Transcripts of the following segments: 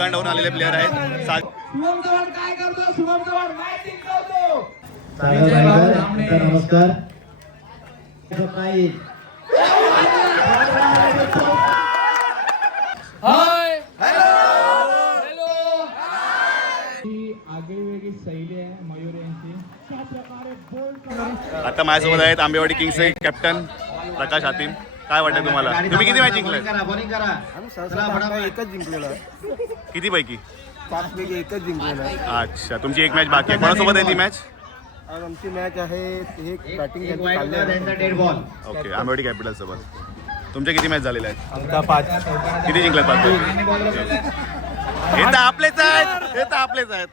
युगांडाहून आलेले प्लेयर आहेत. शुभम चव्हाण काय करतो? शुभम चव्हाण मॅच जिंकवतो. नमस्कार. हाय हॅलो आगळीवेगळी शैली आहे मयूर यांची. आता माझ्यासोबत आहेत आंबेवाडी किंग्सचे कॅप्टन प्रकाश हातीम. काय वाटतं तुम्हाला? तुम्ही किती मॅच जिंकले? एकच जिंकलेला किती पैकी? 5 पैकी एकच जिंकलेला. अच्छा, तुमची एक मॅच बाकी आहे. कोणासोबत आहे ती मॅच? आज आमची मॅच आहे हे बॅटिंग ओके, आंबेवाडी कॅपिटल सोबत. तुमच्या किती मॅच झालेल्या आहेत? आमचा 5. किती जिंकल्यात? 5. हे तर आपलेच आहेत, हे तर आपलेच आहेत.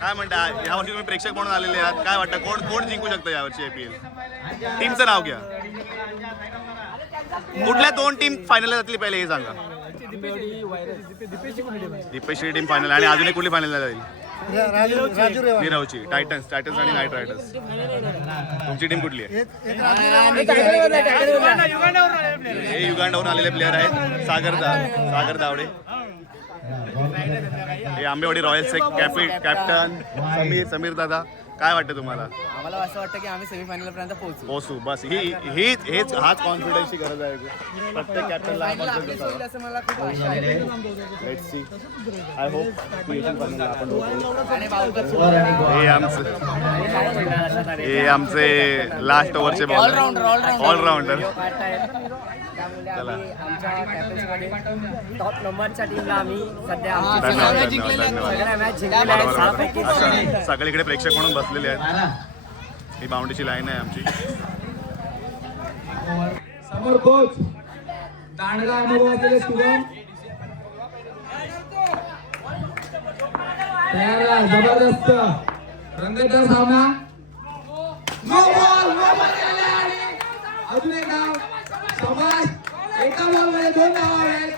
काय म्हणता, यावर्षी तुम्ही प्रेक्षक म्हणून आलेले आहात, काय वाटतं कोण कोण जिंकू शकतं यावर्षी IPL? टीमचं नाव घ्या. कुठल्या 2 टीम फायनलला जातील पहिले हे सांगा. दीपेश्वरी टीम फायनल आणि अजून एक कुठली फायनलला जाईल? निरवची. टायटन्स आणि नाईट रायडर्स. तुमची टीम कुठली आहे? हे युगांडाहून आलेले प्लेयर आहेत. सागर दावडे. हे आंबेवाडी रॉयल्सचे कॅप्टन समीर दादा. काय वाटतं तुम्हाला? आम्हाला असं वाटतं की आम्ही सेमीफायनल पर्यंत पोहोचू. बस हाच कॉन्फिडन्सची गरज आहे. प्रत्येक कॅप्टनला असं मला खूप आशा आहे. Let's see. आय होप आपण हे आमचे लास्ट ओव्हरचे बॉलर, ऑलराऊंडर. चला, आमच्या कॅप्टन्सीमध्ये टॉप नंबरच्या टीमला आम्ही सध्या सगळीकडे प्रेक्षक म्हणून बसलेले आहेत. ही बाउंड्रीची लाईन आहे आमची. समोर कोच दांडगा अनुभव असलेले शुभम. तयार, जबरदस्त रंगतदार सामना. नो बॉल केलेला आहे. अजून एक धाव. शाबास. एका बॉल मध्ये 2 धावा आहेत.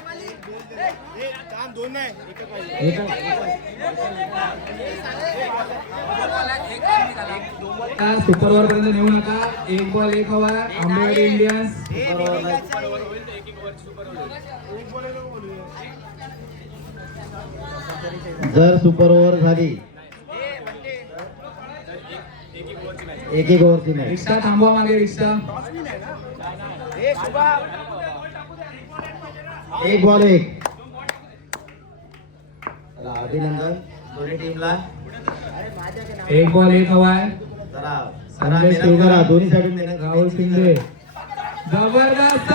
सुपर ओव्हर पर्यंत नेऊ नका. 1 बॉल 1 हवा. आंबेवाडी इंडियन्स जर सुपर ओव्हर झाली 1 ओव्हरची नाही. रिक्षा थांबवा मागे. रिक्षा 1 बॉल 1. अभिनंदन दोन्ही टीमला. 1 बॉल 1 हवा. संदेश करा दोन्ही साईडून देण्यात. राहुल शिंदे जबरदस्त.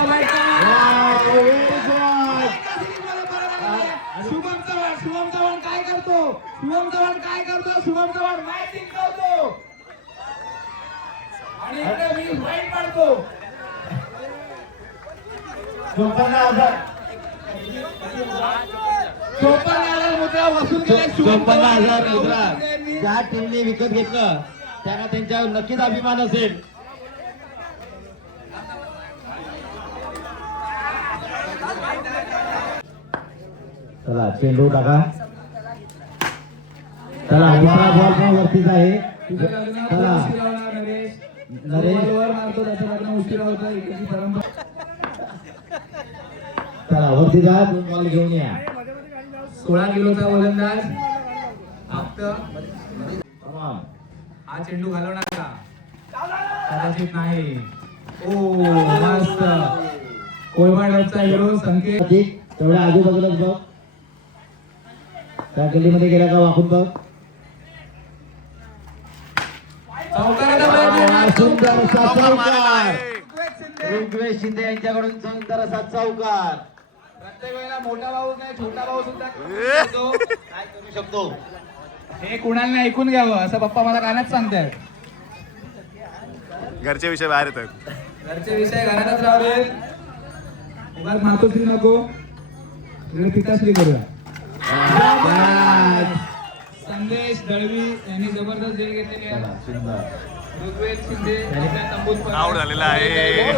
शुभम चव्हाण काय करतो? शुभम चव्हाण मॅच जिंकवतो आणि इकडे मी फाईट काढतो. 54,000 मुद्रा वसूल केले. 54,000 मुद्रा ज्या टीमने विकत घेतलं त्यांना त्यांच्यावर नक्कीच अभिमान असेल. चला चेंडू टाका. चला दुसरा बॉल पण वरतीच आहे. चला नरेश मारतो. त्याच्या लग्न उशिरा होता. इकडची परंपरा. चला वरती जा. 2 बॉल घेऊन या. 16 किलोचा गोलंदाज फक्त. हा चेंडू घालवणार का? कदाचित नाही. ओ मस्त. कोयवाडचा हिरो संकेत. तेवढ्या आजूबाजूलाच बघ. त्या गल्लीमध्ये गेला का वाकून बघ. सुंदर असा चौकार. ऋग्वेद शिंदे यांच्याकडून सुंदर असा चौकार. प्रत्येक वेळेला मोठा भाऊ नाही छोटा भाऊ सुद्धा काय करू शकतो. हे कुणाला ऐकून घ्यावं असं पप्पा मला कानात सांगतायत. घरचे विषय बाहेर येतात. घरचे विषय घरातच राहूयात. उगाच मातोश्री नको. इकडे पिताश्री करूया. संदेश दळवी यांनी जबरदस्त झेल घेतलेली आहे. ऋग्वेद शिंदे आउट झालेला आहे.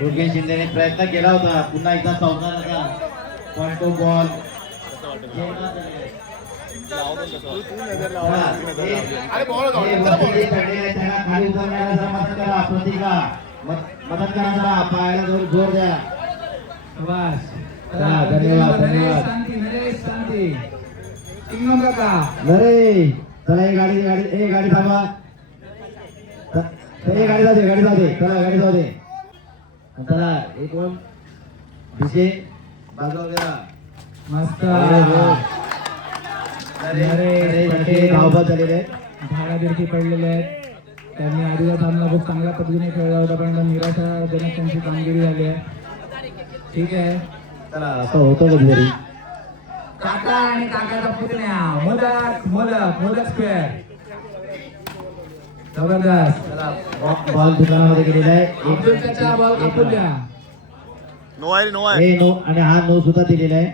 ऋग्वेद शिंदेने प्रयत्न केला होता पुन्हा एकदा चौकाराचा पॉइंट टू बॉल. मदत करा जरा. पायाला जोर द्या. चला, धन्यवाद, नरेश धन्यवाद. शांती, नरेश शांती. चिंगम काका. अरे चला ही गाडी थांबा. हे गाडी जाऊ दे. चला गाडी जाऊ दे. चला एक वन विषय बाजूला गेला. मस्त. धावपळ झालेले आहेत. धारादेखील पडलेले आहेत. त्यांनी आधीचा सामना खूप चांगल्या पद्धतीने खेळला होता, पण निराशाजनक त्यांची कामगिरी झाली आहे. ठीक आहे. चला असं होतं कधीतरी. काका आणि काकाचा पुतण्या मोदक स्क्वेअर. जबरदस्त. बॉल दुकानामध्ये गेलेला आहे. अब्दुल चाचा बॉल कापून द्या. नो आहे रे नो आहे. हे नो आणि हा नो सुद्धा दिलेला आहे.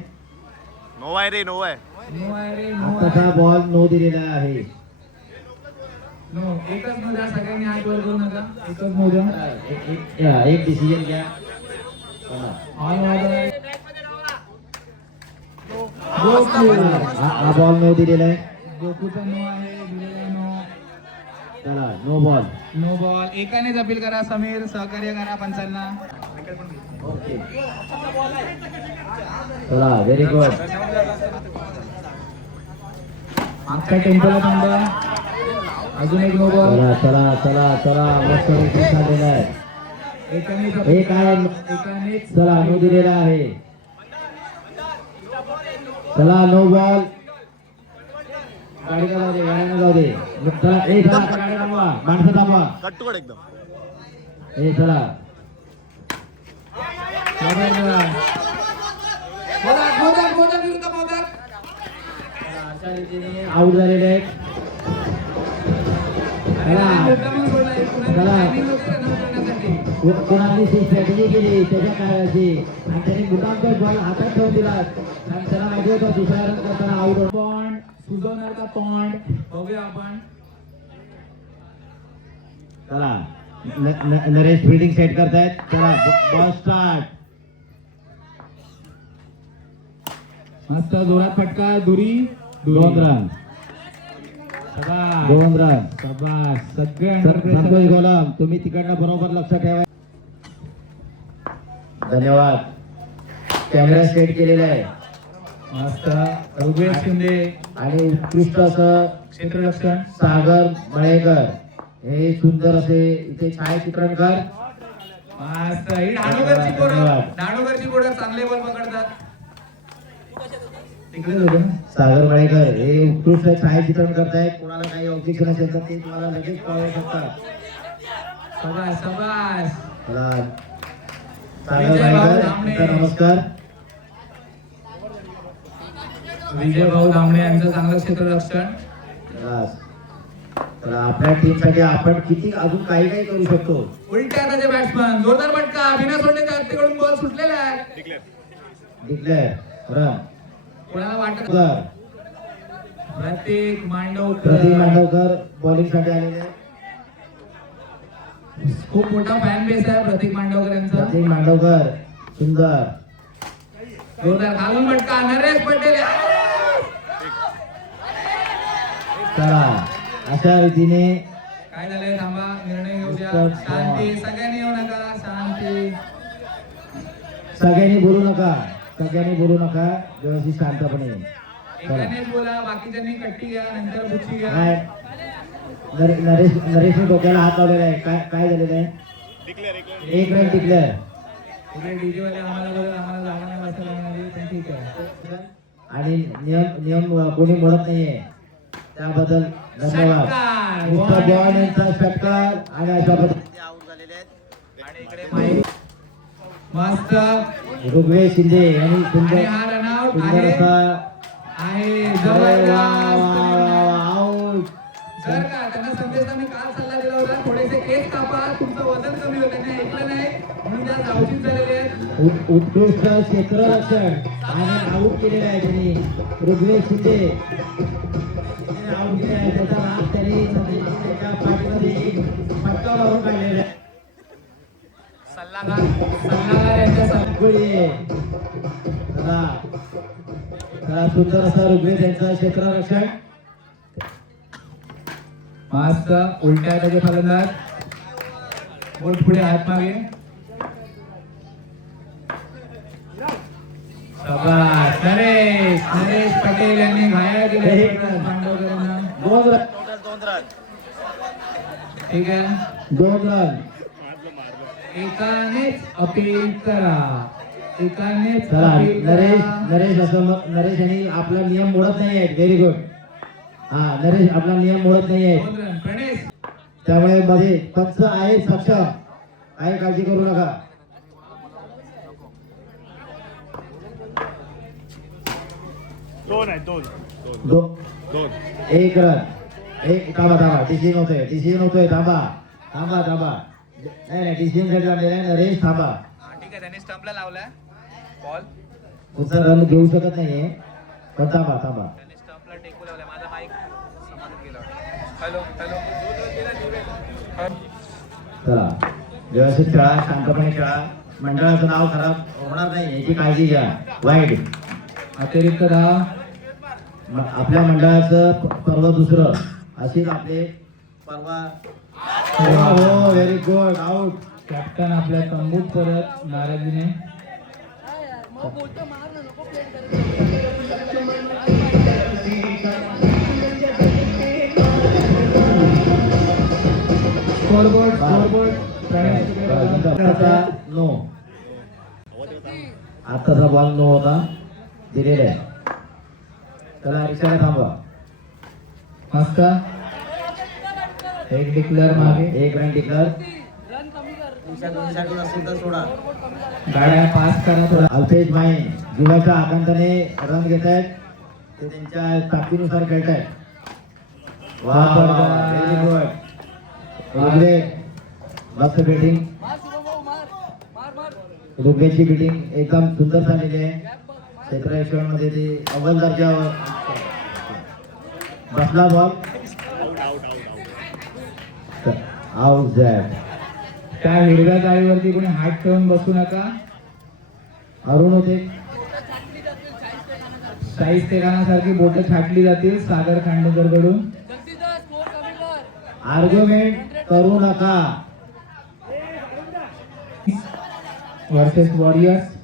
नो आहे रे नो आहे. नो आहे रे, नो आताचा आहे. बॉल नो दिलेला आहे. नो, एकच नो द्या. सगळ्यांनी हात वर करू नका. एकच नो द्या. एक डिसिजन घ्या. चला. All order. गोकू. हा बॉल नो दिलेला आहे. गोकूचा नो आहे, दिलेला नो. चला नो बॉल. No ball. एकानेच अपील करा. समीर सहकार्य करा पंचांना. ओके चला व्हेरी गुड. मागच्या टेम्पोला थांबा. अजून एक नो बॉल. चला मस्त विकेट झालेला आहे. एकानेच एक आहे. एकानेच. चला नो दिलेला आहे. चला नो बॉल. गाडीला जाऊ दे. चला गाडी थांबवा. माणसं थांबवा. कट्टुकड एकदम. हे चला मोदक विरुद्ध मोदक. अशा रीतीने आउट झालेले आहेत. कोणाची स्ट्रॅटेजी केली त्याच्या काळाची आणि त्यांनी मुलांचा बॉल हातात ठेवून दिला आणि त्याला माहिती होतं दुसरा रन करताना आउट होतो. पॉइंट सुजवणार का पॉइंट बघूया आपण. चला नरेश फिल्डिंग सेट करतायत. चला बॉल स्टार्ट. मस्त जोरात फटका. दुरी 2 रन. शाबास. 2 रन. शाबास. सगळे संतोष गोलम तुम्ही तिकडनं बरोबर लक्ष ठेवा. धन्यवाद. कॅमेरा सेट केलेला आहे. मस्त. ऋग्वेद शिंदे आणि उत्कृष्ट असं क्षेत्ररक्षण. सागर मळेकर हे सुंदर असे इथे छायाचित्रणकार. मस्त. ही धानोगरची पोरं चांगले बॉल पकडतात. तिकडेच होते ना. सागर मळेकर हे उत्कृष्ट छायाचित्रण करतायत. कोणाला काही ऑब्जेक्शन असेल तर ते तुम्हाला लगेच कळवू शकतात. शाबास शाबास. चला सागर मळेकर नमस्कार. विजय भाऊ दामणे यांचं चांगलं क्षेत्ररक्षण. तर आपल्या टीम साठी आपण किती अजून काही करू शकतो. उलट्या हाताचे बॅट्समन. जोरदार फटका. बिना सोडण्याच्या हत्तीकडून बॉल सुटलेला आहे. Declare run. कोणाला वाटत प्रतीक प्रदीप मांडवकर. मांडवकर बॉलिंग साठी आलेले. खूप मोठा फॅन बेस आहे प्रतीक मांडवकर यांचा. प्रदीप मांडवकर सुंदर. जोरदार घालून फटका. नरेश पटेल. चला अशा रीतीने काय झालंय थांबा. निर्णय घेऊ द्या. शांती. सगळ्यांनी येऊ नका. शांती. सगळ्यांनी बोलू नका. व्यवस्थित शांतपणे. एकानेच बोला. बाकीच्यांनी कट्टी घ्या. नंतर बुच्ची घ्या. काय नरेशने डोक्याला हात लावलेला आहे. काय झालेलं आहे. एक रन डिक्लेअर. इकडे डीजे वाले आम्हाला जागा नाही बसायला मिळाली, पण ठीक आहे. आणि नियम कोणी मोडत नाहीये त्याबद्दल धन्यवाद. षटकार. मिस्टर बॉन यांचा षटकार आणि अशा पद्धतीने आउट झालेले आहेत. मस्त. ऋग्वेद शिंदे यांनी आणि सुंदर हा रनआउट सुंदर आहे. असा जबरदस्त. आउट. जर का त्यांना संदेश आम्ही काल सल्ला दिला होता, थोडेसे केस कापा, तुमचं वजन कमी होतं. त्यांनी ऐकलं नाही म्हणून त्या धावशीत झालेले आहेत. उत्कृष्ट क्षेत्ररक्षण आणि आउट केलेलं आहे त्यांनी ऋग्वेद शिंदे आउट केले आहे. त्याचा लाभ त्यांनी त्याच्या पाठीमध्ये फटका मारून काढलेला आहे. सल्लागार यांच्या सुंदर असं ऋग्वेद यांचं क्षेत्ररक्षण. मस्त. उलट्या त्याचे फलंदाज. बोट पुढे हात मागे. नरेश पटेल यांनी घाया दिले एक रन. पांडवकरांना. 2 रन. Total 2 run. ठीक आहे 2 रन. एकानेच अपील करा. एकानेच चला अपील नरेश करा. नरेश असं नरेश यांनी आपला नियम मोडत नाही आहे. Very good. हा नरेश आपला नियम मोडत नाही आहे. 2 रन. प्रणेश त्यामुळे मध्ये पंच आहे सक्षम. काही काळजी करू नका. दोन. 1 रन. थांबा टीसी नव्हतोय थांबा. नाही टीसी साठी लावलेला आहे नरेश. थांबा. ठीक आहे त्याने स्टंपला लावलाय बॉल. पुढचा रन घेऊ शकत नाहीये पण थांबा. त्याने स्टंपला टेकू लावलाय. माझा माईक समाधान गेला. हॅलो चला व्यवस्थित खेळा. शांतपणे खेळा. मंडळाचं नाव खराब होणार नाही याची काळजी घ्या. वाईट अतिरिक्त धाव. आपल्या मंडळाचं पर्व दुसरं अशीच आपले परवा. हो व्हेरी गुड. आउट. कॅप्टन आपल्या तंबूत परत नाराजीने. Scoreboard no. आताचा बॉल नो होता दिलेला आहे. चला रिक्षा थांबवा. मस्त. एक डिक्लेअर मागे. 1 रन डिक्लेअर. गाड्या पास करा थोडा. अल्पेश माई जीवाच्या आकांताने रन घेत आहेत. ते त्यांच्या ताकदीनुसार खेळत आहेत. Very good. मस्त बॅटिंग. ऋग्वेदची बॅटिंग एकदम सुंदर झालेली आहे. क्षेत्र मध्ये ते अव्वल दर्जावर बसला बॉल. आउट झॅट. त्या हिरव्या जाळीवरती कोणी हात ठेवून बसू नका. अरुण होते. साईज तेराणासारखी बोट छाटली जातील सागर खांडेकर कडून. आर्ग्युमेंट करू नका. Versus warriors.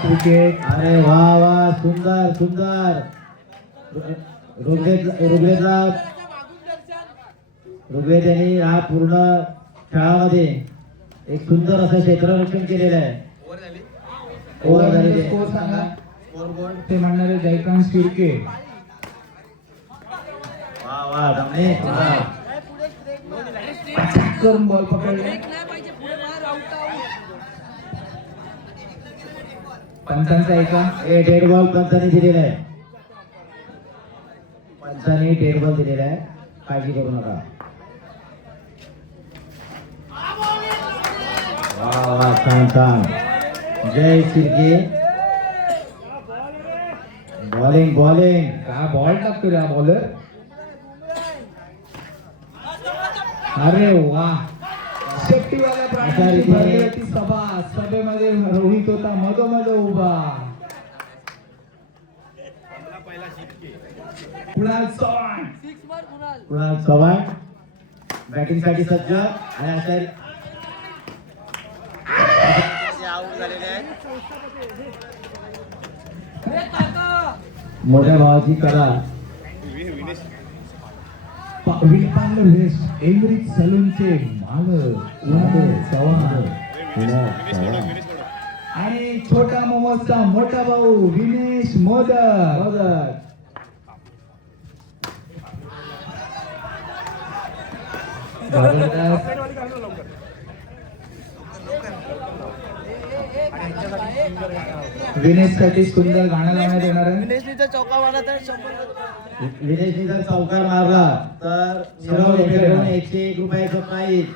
क्रिकेट. अरे वा सुंदर. ऋग्वेद यांनी हा पूर्ण खेळामध्ये एक सुंदर असं क्षेत्ररक्षण केलेलं आहे. ओव्हर झालेली आहे. स्कोर सांगा. ते म्हणणारे जयकांत शिर्के. वा दमने. करून बॉल पकडले. पंचांचा एका. डेड बॉल पंचांनी दिलेला आहे. पंचांनी डेड बॉल दिलेला आहे. काळजी करू नका. वा छान. जय शिर्के. बॉलिंग का बॉल टाकतो रे बॉलर. अरे वा. शेट्टीवाल्या प्राण्याची भरली होती सभा. सभेमध्ये रोहित होता मधोमध उभा. कुणाल चव्हाण बॅटिंग साठी सज्ज. आणि अशा मोठ्या भावाची कला. विलपांडर वेस्ट एमरिक सलूनचे मालक चव्हाण. आणि छोटा मोमोजचा मोठा भाऊ विनेश मोदक. विनेश साठी सुंदर गाणं लावण्यात येणार आहे. विदेशी जर चौकार मारला तर निरव यांच्याकडून 101 रुपयाचं प्राईज.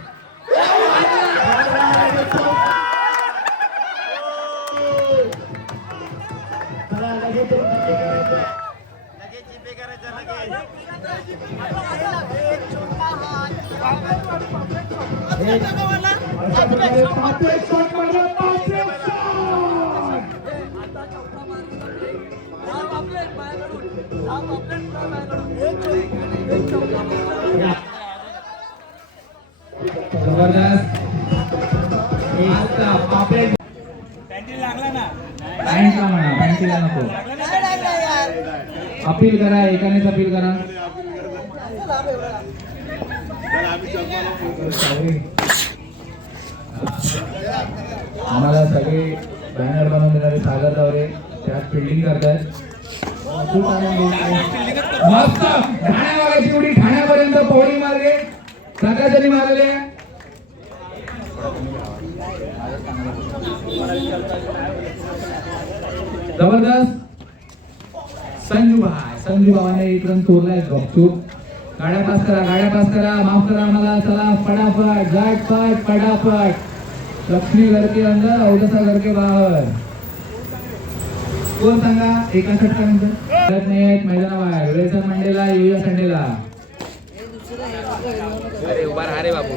जबरदस्त. आता पापलेट पॅन्टला म्हणा, पॅन्टीला नको. अपील करा, एकानेच अपील करा. आम्हाला सगळे बॅनर बनवून देणारे सागर तावरे त्यात फिल्डिंग करतात. मस्त ठाण्या मागायची उडी, ठाण्यापर्यंत पवडी मार्गे प्रकाशाने मारले. जबरदस्त. संजू भावाने इकडून तोरलाय गपचूप. गाड्या पास करा, गाड्या पास करा, माफ करा आम्हाला. चला फटाफट, झटपट, फटाफट. लक्ष्मी घरके अंदर, अवदसा घरके बाहेर. कोण सांगा एका षटकानंतर खेळत नाही आहेत मैदानाबाहेर. वेळचा मंडेला येऊया संडेला. अरे उभा राहा रे बाबू.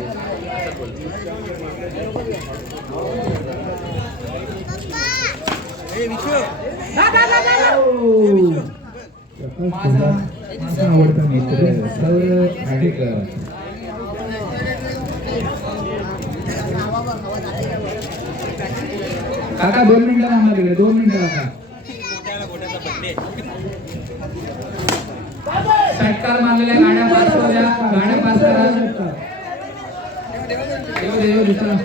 माझा आवडता मित्र सौरव खाडेकर. काका 2 मिनिटं थांबा तिकडे, 2 मिनिटं काका. षटकार मारलेल्या गाड्या पास करू द्या, गाड्या पास करा. येऊ दे चला.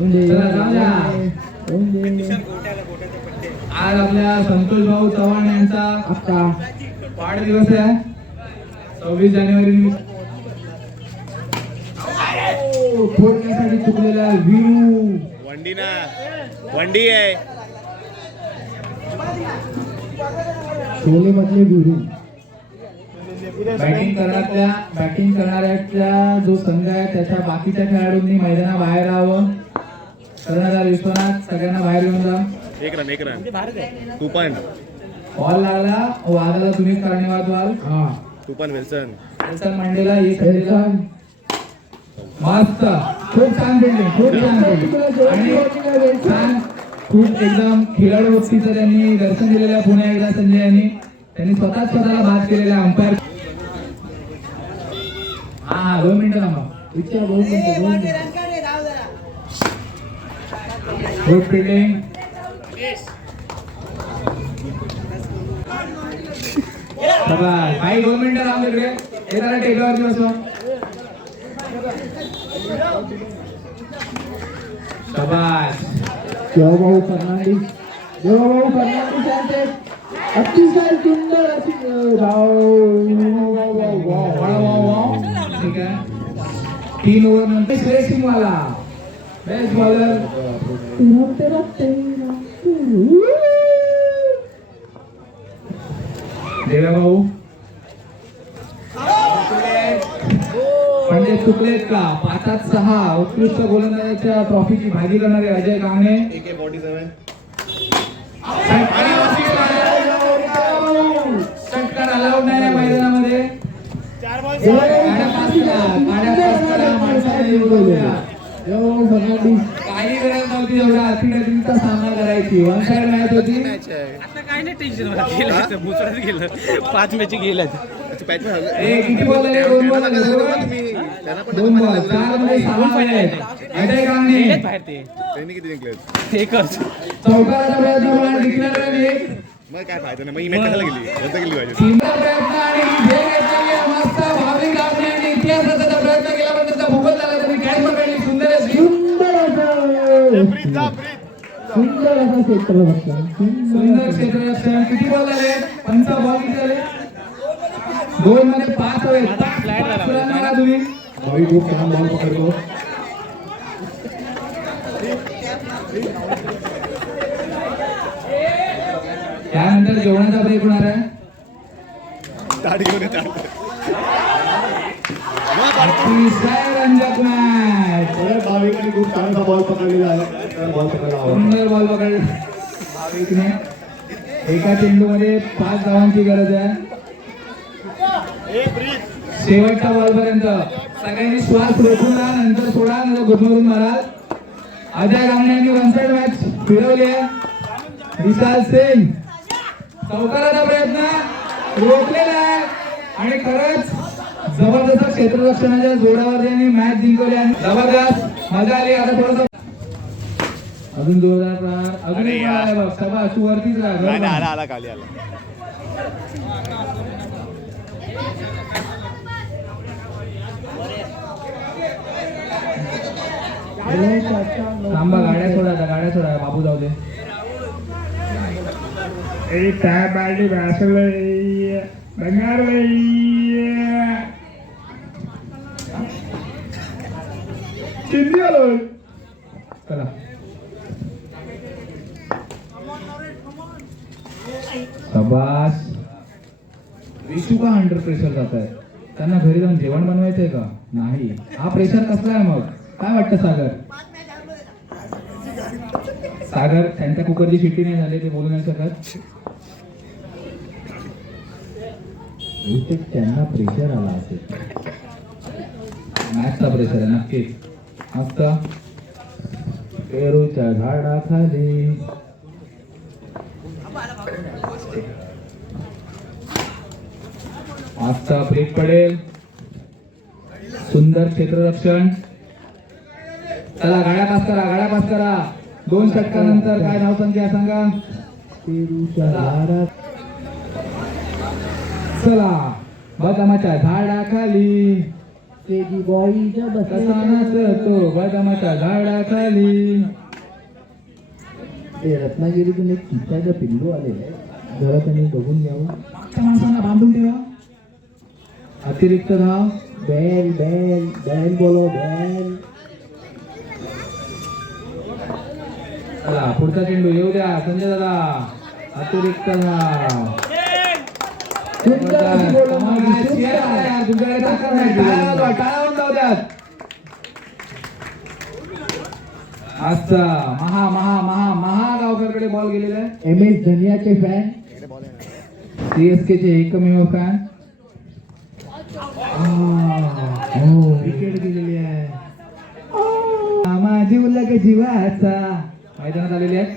चला जाऊ द्या. आज आपल्या संतोष भाऊ चव्हाण यांचा आता वाढदिवस आहे 26 जानेवारी. फोडण्यासाठी चुकलेला वीरू वंडी ना, वंडी आहे. शोले मधले वीरू. बॅटिंग करणाऱ्याचा जो संघ आहे त्याच्या बाकीच्या खेळाडूंनी मैदानाबाहेर राहावं. कर्णधार विश्वनाथ सगळ्यांना बाहेर घेऊन जा. एक रन तू पण बॉल लागला, वादाला तुम्हीच कारणीवाद व्हाल. तू पण विल्सन विल्सन मंडेला एक संडेला. मस्त, खूप छान फिल्डिंग, खूप छान फिल्डिंग आणि छान खूप एकदम खिलाडू वृत्तीचं त्यांनी दर्शन दिलेल्या पुन्हा एकदा संजय यांनी. त्यांनी स्वतःला बाद केलेल्या अंपायर. हा 2 मिनिटं थांबा. इच्छा 2 मिनिटं. Good fielding. काही 2 मिनिटं थांब तिकडे. एखादा टेबलावरती बसवा. शाबास. देवभाऊ फर्नांडिस यांचे अतिशय सुंदर अशी ठीक आहे. 3 ओव्हर नंतर श्रेयसिंग वाला बेस्ट बॉलर. देवा भाऊ म्हणजे चुकलेत का? 5 6 उत्कृष्ट गोलंदाजाच्या ट्रॉफीची भागी करणारे अजय कांगणे. षटकार अलाउड नाही या मैदानामध्ये. काही गरज नव्हती एवढा अतिरेकीचा सामना करायची. वन साइड मॅच होती. आता काय नाही टेन्शन गेलं 5 मॅच गेल्या. किती बॉल झाले? 2 बॉल झाले. 2 बॉल 4 मध्ये 6 आहेत. अजय कांगणे बाहेर ते किती जिंकले? एकच. चौकाराचा प्रयत्न पण डिक्लेअर झाले. मग काय फायदा नाही. मग ही मॅच कशाला गेली? रद्द केली पाहिजे. सुंदर प्रयत्न आणि विजय घेतलेली आहे. मस्त भाविक कांगणे यांनी इतिहास रचायचा प्रयत्न केला पण त्याचा भूगोल झाला. त्यांनी कॅच पकडली. सुंदर असा क्षेत्ररक्षण. किती बॉल झाले? 5 बॉल किती झाले? 2 मध्ये 5 हवे. 5 रन मारा तुम्ही. भावी खूप छान बॉल पकडतो. त्यानंतर जेवणाचा ब्रेक होणार आहे. अतिशय रंजक मॅच. भाविकांनी खूप छानसा बॉल पकडलेला आहे. बॉल पकडला सुंदर बॉल पकडला भाविकने. एका चेंडूमध्ये 5 धावांची गरज आहे. शेवटच्या बॉल पर्यंत सगळ्यांनी श्वास रोखून राहा. नंतर सोडा, नंतर गुदमरून माराल. अजय कांगणे यांनी वन साइड मॅच फिरवली आहे. विशाल सिंग चौकाराचा प्रयत्न रोखलेला आहे आणि खरंच जबरदस्त क्षेत्ररक्षणाच्या जोरावर त्यांनी मॅच जिंकवली आणि जबरदस्त मजा आली. आता थोडंसं अजून जोरदार प्रहार. अजून अरे एक यार. आहे बघ. सभास तू वरतीच राहा. घर नाही नाही, बांध. आला आला खाली आला. थांबा गाड्या सोडा आता, गाड्या सोडा बाबू जाऊ दे. चला शाबास. विशू का अंडर प्रेशर जात आहे? त्यांना घरी जाऊन जेवण बनवायचंय का? नाही. हा प्रेशर कसला आहे मग? काय वाटतं सागर? सागर त्यांच्या कुकरची शिट्टी नाही झाली, ते बोलू नाही शकत. बहुतेक त्यांना प्रेशर आला असेल. मॅचचा प्रेशर आहे नक्कीच. मस्त. पेरूच्या झाडाखाली मस्त ब्रेक पडेल. सुंदर क्षेत्ररक्षण. चला गाड्या पास करा, गाड्या पास करा. 2 षटकानंतर काय धावसंख्या सांगा? पेरूच्या झाडात चला बदामाच्या झाडाखाली तेजी बॉईच्या कसा नाचतो बदामाच्या झाडाखाली. ते रत्नागिरीतून एक चित्ताचं पिल्लू आलेलं आहे. जरा त्यांनी बघून घ्यावं. मागच्या माणसांना बांधून ठेवा. अतिरिक्त धाव. बैल बैल बैल बोलो बैल. चला पुढचा चेंडू येऊ द्या संजय दादा. अतिरिक्त धाव. सुंदर अशी गोलंदाजी, सुंदर. तुमच्याकडे ताकद नाही. टाळावून जाऊ द्यात. मस्त. महा महा महा महा गावकरकडे बॉल गेलेला आहे. MS धनियाचे fan. CSK चे एकमेव फॅन. विकेट गेलेली आहे. मामा जीवला के जीवाचा मैदानात आलेले आहेत.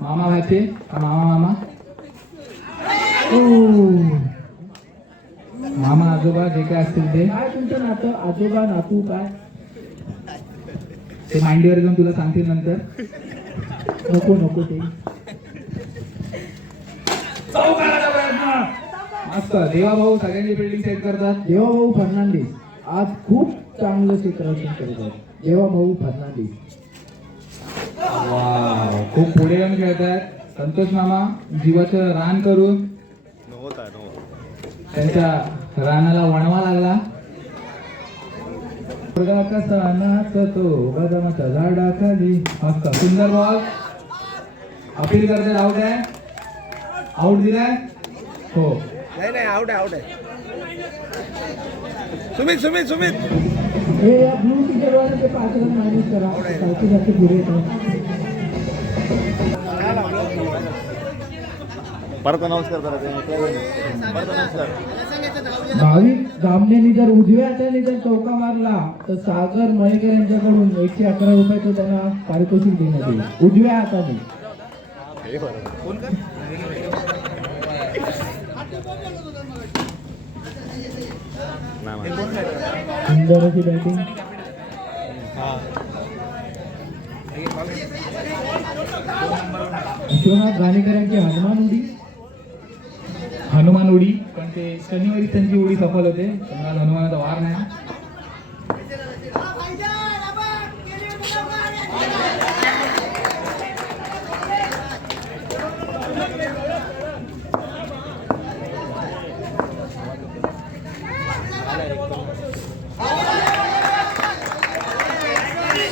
मामा व्हायचे मामा मामा. मामा आजोबा जे काय असतील ते. काय तुमचं नातं? आजोबा नातू काय? ते मांडीवर घेऊन तुला सांगतील नंतर. नको नको ते. मस्त. देवा भाऊ सगळ्यांची बिल्डिंग सेट करतात. देवाभाऊ फर्नांडिस आज खूप चांगलं क्षेत्ररक्षण करत आहेत. देवाभाऊ फर्नांडिस. वाव खूप पुढे येऊन खेळतात. संतोष मामा जीवाचं रान करून होत आहे त्यांच्या रानाला वणवा लागला. मुलगा कसा नाचतो बदामाच्या झाडाखाली. मस्त सुंदर बॉल. अपील करते. आउट आहे. आउट दिलाय. हो नाही आउट आहे. सुमित हे या ब्लू टिकेट वाले 5 रन मायनस करा. सारखे पुढे येतात. परत अनाऊन्स करतात परत अनाऊन्स कर. भाविक जामनेनी जर उजव्या हाताने जर चौका मारला तर सागर मयेकर यांच्याकडून 111 रुपयाचं त्यांना पारितोषिक देण्यात येईल. उजव्या हाताने. सुंदर अशी बॅटिंग. विश्वनाथ घाणेकरांची हनुमान उडी. पण ते शनिवारी त्यांची उडी सफल होते. पण आज हनुमानाचा वार नाही.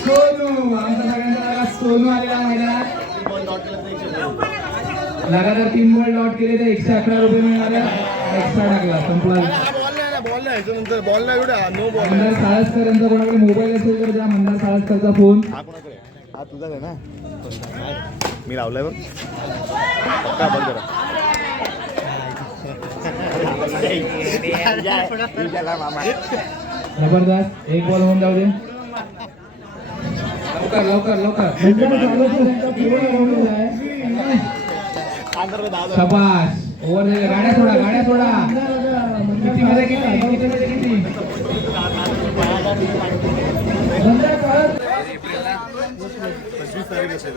सोनू आमचा सगळ्यांचा लगा सोनू आलेला मैदानात. लगातार 3 बॉल डॉट केले तर 111 रुपये मिळाले. एक्स्ट्रा टाकला संपला. मंदार साळसकर यांचा कोणाकडे मोबाईल असेल तर द्या. मंदार साळसकरचा फोन. हा कोणाकडे? हा तुझाच आहे ना? मी लावलाय बघ. का बंद करा. जबरदस्त. 1 बॉल होऊन जाऊ दे. लवकर लवकर लवकर. शाबास. ओव्हर झाले. गाड्या सोडा गाड्या सोडा. किती मध्ये किती. तारीख असेल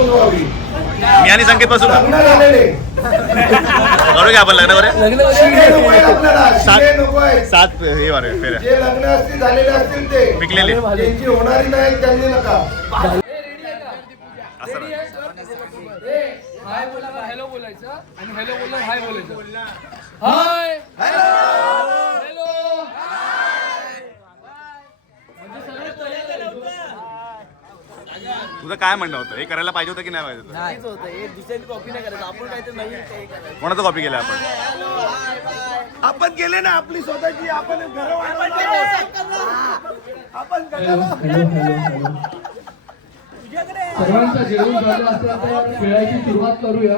मी आणि संकेत पासून करूया आपण लग्न करूया सात हे वारे फेऱ्या जे लग्न असतील झालेले असतील ते विकलेले त्यांची होणारी नाही त्यांनी नका असं नाही. हाय बोला हॅलो बोलायचं आणि हॅलो बोललं हाय बोलायचं हाय हॅलो तुझं काय म्हणणं होतं हे करायला पाहिजे होतं की नाही पाहिजे होतं? हेच होतं हे दुसऱ्याची कॉपी नाही करायचं आपण काहीतरी नवीन काही करायचं कोणाचं कॉपी केलं आपण आपण गेले ना आपली स्वतःची आपण घर आपण सर्वांचं जेवण झालं असेल तर खेळायची सुरुवात करूया.